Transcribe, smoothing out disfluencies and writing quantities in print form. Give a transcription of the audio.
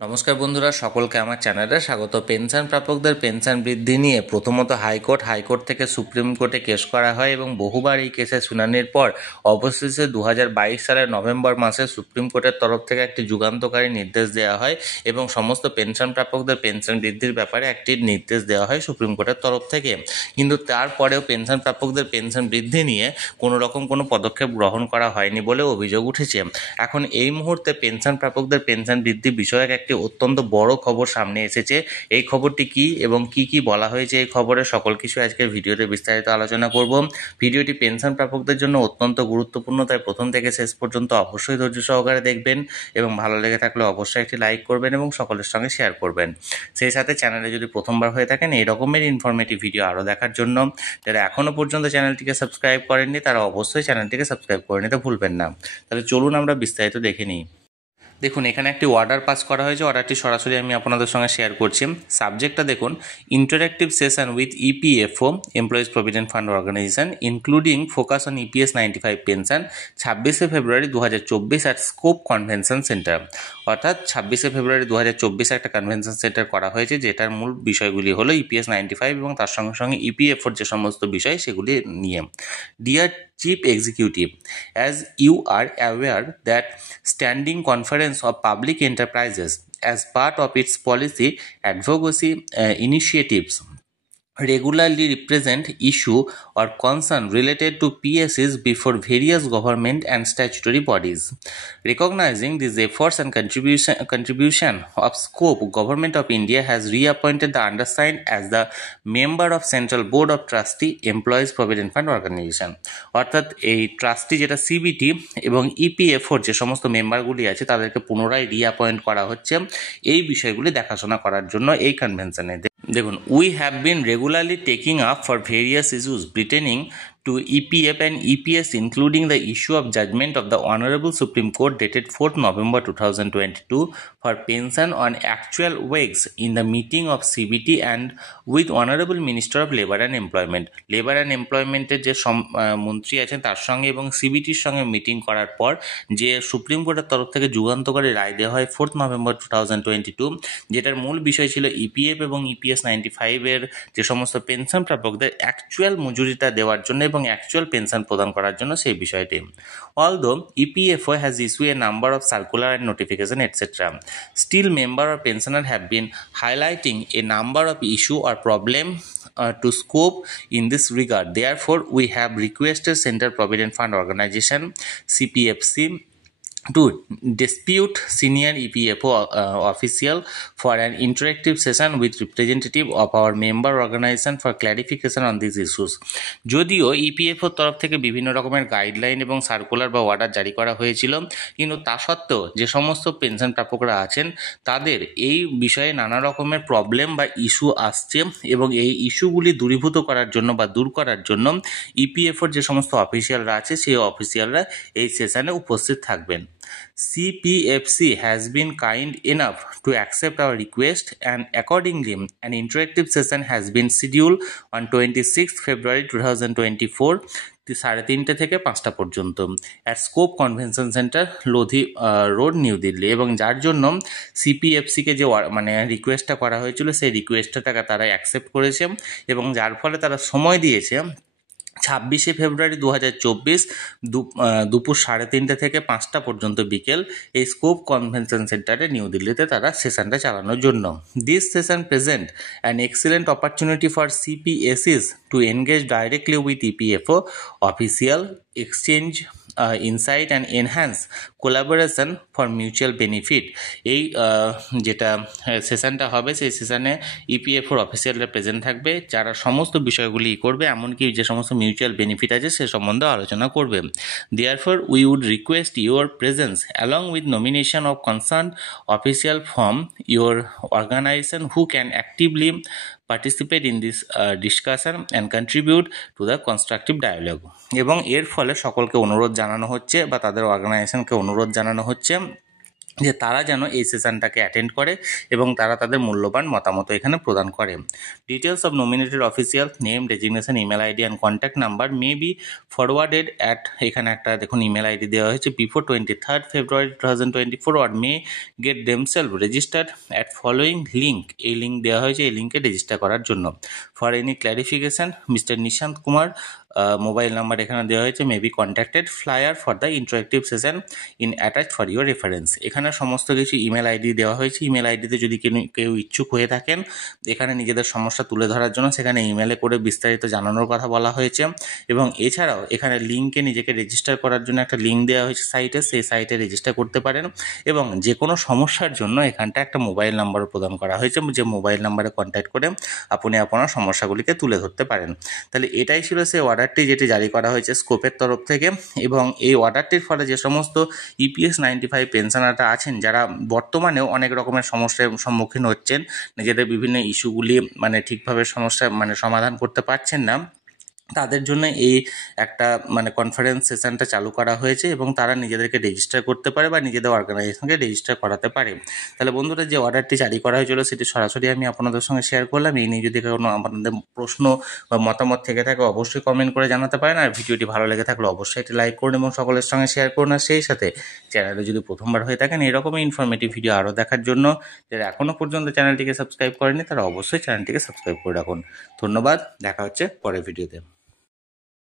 নমস্কার বন্ধুরা, সকলকে আমার চ্যানেলে স্বাগত। পেনশন প্রাপকদের পেনশন বৃদ্ধি নিয়ে প্রথমত হাইকোর্ট থেকে সুপ্রিম কোর্টে কেস করা হয় এবং বহুবার এই কেসের শুনানির পর অবশেষে 2022 সালের নভেম্বর মাসে সুপ্রিম কোর্টের তরফ থেকে একটি যুগান্তকারী নির্দেশ দেওয়া হয় এবং সমস্ত পেনশন প্রাপকদের পেনশন বৃদ্ধির ব্যাপারে একটি নির্দেশ দেওয়া হয় সুপ্রিম কোর্টের তরফ থেকে। কিন্তু তারপরেও পেনশন প্রাপকদের পেনশন বৃদ্ধি নিয়ে কোনো পদক্ষেপ গ্রহণ করা হয়নি বলে অভিযোগ উঠেছে। এখন এই মুহূর্তে পেনশন প্রাপকদের পেনশন বৃদ্ধি বিষয়ক একটি অত্যন্ত বড় খবর সামনে এসেছে। এই খবরটি কি এবং কি বলা হয়েছে এই খবরে সকল কিছু আজকের ভিডিওতে বিস্তারিত আলোচনা করব। ভিডিওটি পেনশন প্রাপকদের জন্য অত্যন্ত গুরুত্বপূর্ণ, তাই প্রথম থেকে শেষ পর্যন্ত অবশ্যই ধৈর্য সহকারে দেখবেন এবং ভালো লেগে থাকলে অবশ্যই একটি লাইক করবেন এবং সকলের সঙ্গে শেয়ার করবেন। সেই সাথে চ্যানেলে যদি প্রথমবার হয়ে থাকেন এই রকমের ইনফরমেটিভ ভিডিও আরও দেখার জন্য যারা এখনও পর্যন্ত চ্যানেলটিকে সাবস্ক্রাইব করেননি তারা অবশ্যই চ্যানেলটিকে সাবস্ক্রাইব করে নিতে ভুলবেন না। তাহলে চলুন আমরা বিস্তারিত দেখে নিই। দেখুন, এখানে একটি অর্ডার পাস করা হয়েছে। অর্ডারটি সরাসরি আমি আপনাদের সঙ্গে শেয়ার করছি। সাবজেক্টটা দেখুন, interactive session with EPFO employees provident fund organisation including focus on EPS 95 pension 26শে ফেব্রুয়ারি 2024 অ্যাট স্কোপ কনভেনশন সেন্টার। অর্থাৎ 26শে ফেব্রুয়ারি 2024 একটা কনভেনশন সেন্টার করা হয়েছে, যেটার মূল বিষয়গুলি হলো ইপিএস 95 এবং তার সঙ্গে সঙ্গে ইপিএফওর যে সমস্ত বিষয় সেগুলি নিয়ে। Dear Chief Executive, as you are aware that Standing Conference of Public Enterprises, as part of its policy advocacy initiatives, regularly represent issue or concern related to PSEs before various government and statutory bodies. Recognizing these efforts and contribution of scope, Government of India has reappointed the undersigned as the member of Central Board of Trustee Employees Provident Fund Organization. অর্থাৎ এই trustee যেটা CBT এবং ইপিএফওর যে সমস্ত মেম্বারগুলি আছে তাদেরকে পুনরায় রিঅ্যাপয়েন্ট করা হচ্ছে এই বিষয়গুলি দেখাশোনা করার জন্য এই কনভেনশনে। দেখুন, we have been regularly taking up for various issues pertaining to EPF and EPS, including the issue of judgment of the Honorable Supreme Court dated 4th November 2022 for pension on actual wage in the meeting of CBT and with Honorable Minister of Labour and Employment. Labour and এমপ্লয়মেন্টের যে মন্ত্রী আছেন তার সঙ্গে এবং সিবিটির সঙ্গে meeting করার পর যে সুপ্রিম কোর্টের তরফ থেকে যুগান্তকারী রায় দেওয়া হয় 4th November 2022, যেটার মূল বিষয় ছিল ইপিএফ এবং ইপিএস 95-এর যে সমস্ত পেনশন প্রাপকদের অ্যাকচুয়াল মজুরিটা দেওয়ার জন্য এবং অ্যাকচুয়াল পেনশন প্রদান করার জন্য সেই বিষয়টি। Although EPFO has issued a number of circular and notification etc., still member or pensioner have been highlighting a number of issue or problem to scope in this regard. Therefore, we have requested Central Provident Fund Organization CPFC to dispute senior EPFO official for an interactive session with representative of our member organization for clarification on these issues. যদিও ইপিএফওর তরফ থেকে বিভিন্ন রকমের guideline এবং circular বা order জারি করা হয়েছিল, কিন্তু তা সত্ত্বেও যে সমস্ত পেনশন প্রাপকরা আছেন তাদের এই বিষয়ে নানা রকমের প্রবলেম বা ইস্যু আসছে এবং এই ইস্যুগুলি দূরীভূত করার জন্য বা দূর করার জন্য ইপিএফওর যে সমস্ত অফিসিয়ালরা আছে সেই অফিসিয়ালরা এই সেশনে উপস্থিত থাকবেন। CPFC has been kind enough to accept our request and accordingly an interactive session has been scheduled on 26th February 2024 3:30 থেকে 5টা পর্যন্ত at Scope convention Centre, Lodhi Road, New Delhi. এবং যার জন্য সিপিএফসিকে যে রিকোয়েস্টটা করা হয়েছিল সেই রিকোয়েস্টটাকে তারা অ্যাকসেপ্ট করেছে এবং যার ফলে তারা সময় দিয়েছে 26শে ফেব্রুয়ারি 2024 দুপুর 3:30 থেকে 5টা পর্যন্ত বিকেল এই স্কোপ কনভেনশন সেন্টারে নিউ দিল্লিতে তারা সেশনটা চালানোর জন্য। This session present an excellent opportunity for CPSEs two engage directly with EPFO official, exchange insight and enhance collaboration for mutual benefit. এই যেটা সেশনটা হবে সেই সেশনে ইপিএফওর অফিসিয়ালরা প্রেজেন্ট থাকবে, যারা সমস্ত বিষয়গুলি করবে, এমনকি যে সমস্ত মিউচুয়াল বেনিফিট আছে সে সম্বন্ধে আলোচনা করবে। Therefore we would request your presence along with nomination of concern official from your organisation who can actively participate in this discussion and contribute to the constructive dialogue. এবং এর ফলে সকলকে অনুরোধ জানানো হচ্ছে বা তাদের অর্গানাইজেশনকে অনুরোধ জানানো হচ্ছে যে তারা যেন এই সেশনটাকে অ্যাটেন্ড করে এবং তারা তাদের মূল্যবান মতামত এখানে প্রদান করে। Details of nominated official name, designation, email ID and contact number may be forwarded at, এখানে একটা দেখুন ইমেল আইডি দেওয়া হয়েছে, before 23rd February 2024 or may get themselves registered at following link, এই লিঙ্ক দেওয়া হয়েছে এই লিঙ্কে রেজিস্টার করার জন্য। For any clarification mister Nishant Kumar, mobile number এখানে দেওয়া হয়েছে, may be contacted, flyer for the interactive session in attach for your reference. এখানে সমস্ত কিছু ইমেল আইডি দেওয়া হয়েছে। ইমেল আইডিতে যদি কেউ ইচ্ছুক হয়ে থাকেন এখানে নিজেদের সমস্যা তুলে ধরার জন্য সেখানে ইমেলে করে বিস্তারিত জানানোর কথা বলা হয়েছে। এবং এছাড়াও এখানে লিঙ্কে নিজেকে রেজিস্টার করার জন্য একটা লিঙ্ক দেওয়া হয়েছে সাইটে, সেই সাইটে রেজিস্টার করতে পারেন। এবং যে কোনো সমস্যার জন্য এখানটা একটা মোবাইল নাম্বারও প্রদান করা হয়েছে, যে মোবাইল নাম্বারে কন্ট্যাক্ট করে আপনি আপনার সমস্যাগুলিকে তুলে ধরতে পারেন। তাহলে এটাই ছিল সেই অর্ডারটি যেটি জারি করা হয়েছে স্কোপের তরফ থেকে। এবং এই অর্ডারটির ফলে যে সমস্ত EPS 95 পেনশনাররা আছেন যারা বর্তমানেও অনেক রকমের সমস্যার সম্মুখীন হচ্ছেন, নিজেদের বিভিন্ন ইস্যুগুলি ঠিকভাবে সমাধান করতে পারছেন না, তাদের জন্য এই একটা কনফারেন্স সেশনটা চালু করা হয়েছে এবং তারা নিজেদেরকে রেজিস্টার করতে পারে বা নিজেদের অর্গানাইজেশনকে রেজিস্টার করাতে পারে। তাহলে বন্ধুরা, যে অর্ডারটি জারি করা হয়েছিল সেটি সরাসরি আমি আপনাদের সঙ্গে শেয়ার করলাম। এই নিয়ে যদি কোনো আপনাদের প্রশ্ন বা মতামত থেকে থাকে অবশ্যই কমেন্ট করে জানাতে পারেন। আর ভিডিওটি ভালো লেগে থাকলে অবশ্যই এটি লাইক করুন এবং সকলের সঙ্গে শেয়ার করুন। আর সেই সাথে চ্যানেলে যদি প্রথমবার হয়ে থাকেন এরকমই ইনফরমেটিভ ভিডিও আরও দেখার জন্য যারা এখনও পর্যন্ত চ্যানেলটিকে সাবস্ক্রাইব করেনি তারা অবশ্যই চ্যানেলটিকে সাবস্ক্রাইব করে রাখুন। ধন্যবাদ, দেখা হচ্ছে পরের ভিডিওতে।